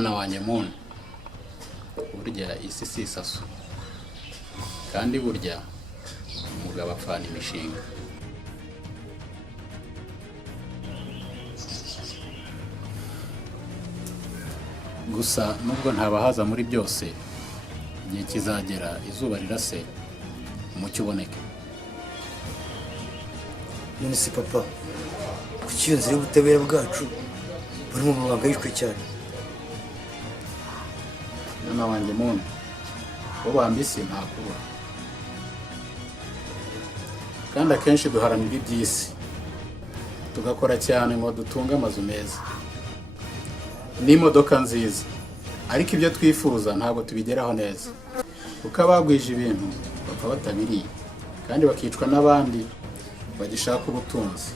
mwana wanjye muntu, burya isi si isaso, kandi burya umugabo apfana imishinga. Gusa nubwo ntabahaza muri byose, igihe kizagera izuba rirase umucyo uboneke. None se papa, kuki iyo nzira y'ubutabera bwacu buri mu mabanga yishwe cyane? Mwana wanjye muntu, bo bambise ntakubura, kandi akenshi duharanira iby'isi, tugakora cyane ngo dutunge amazu meza n'imodoka nziza, ariko ibyo twifuza ntabwo tubigeraho neza, kuko abagwije ibintu bapfa batabiriye, kandi bakicwa n'abandi bagishaka ubutunzi.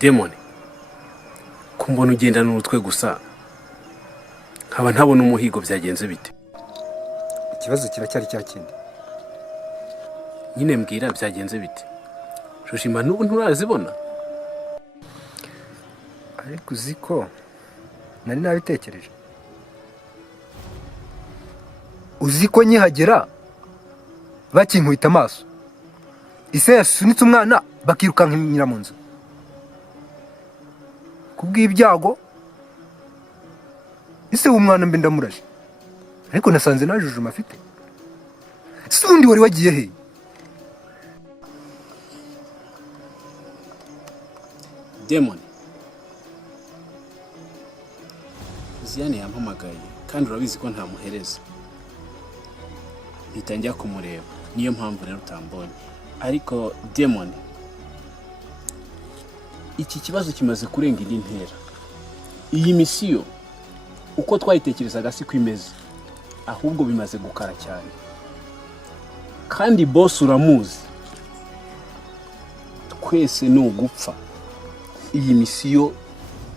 Demon, kumbona ugendana n'utwe gusa, nkaba ntabona umuhigo byagenze bite? Ikibazo kiracyari cya kindi. Nyine mbwira byagenze bite? Shoshima n'ubu nturazibona? Ariko uziko nari nabitekereje. Uziko nyihagera bakinkubita amaso. Ise yasunitse umwana bakirukanka nyira mu nzu. Kubw'ibyago ise umwana mbe ndamuraje, ariko nasanze najujuma afite. Ese undi wari wagiye he? Demon, Ziane yampamagaye kandi urabizi ko ntamuhereza, mpita njya kumureba, niyo mpamvu rero utambonye. Ariko Demon, iki kibazo kimaze kurenga indi ntera. Iyi misiyo uko twayitekerezaga si kwimeze, ahubwo bimaze gukara cyane, kandi boss uramuzi, twese ni ugupfa. Iyi misiyo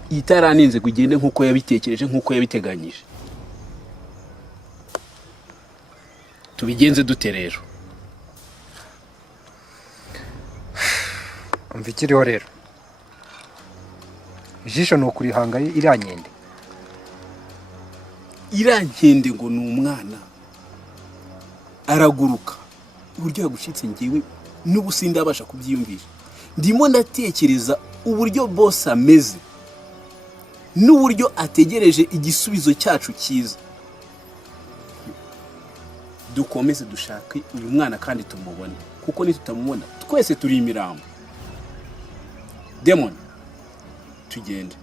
itaraninze kugende nkuko yabitekereje, nkuko yabiteganyije. Tubigenze dute rero? Umvikiriho rero. Ijisho no kurihanga iranyende. Irankende ngo ni umwana araguruka, uburyo yagushitse ngiwe n'ubusinda abasha kubyiyumvisha. Ndimo ndatekereza uburyo boss ameze, n'uburyo ategereje igisubizo cyacu cyiza. Dukomeze dushake uyu mwana kandi tumubone, kuko nitutamubona twese turi imirambo. Demon, tugende.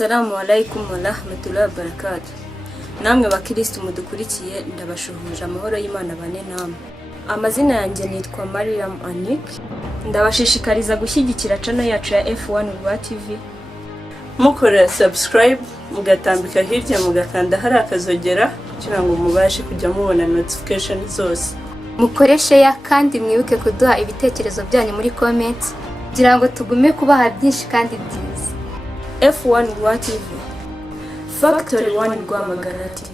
Assalamu alaikum wa rahmatullahi wa barakatuh. Namwe bakristo mudukurikiye ndabashuhuje amahoro y'Imana bane namwe. Amazina yanjye nitwa Mariam Anik. Ndabashishikariza gushyigikira channel yacu ya F1 Rwa TV. Mukora subscribe mugatambika hirya mugakanda hari akazogera kugira ngo mubashe kujya mubona notification zose. Mukore share kandi mwibuke kuduha ibitekerezo byanyu muri comments kugira ngo tugume kubaha byinshi kandi byiza. F1 Rwa TV. Factory 1 Rwamagana TV.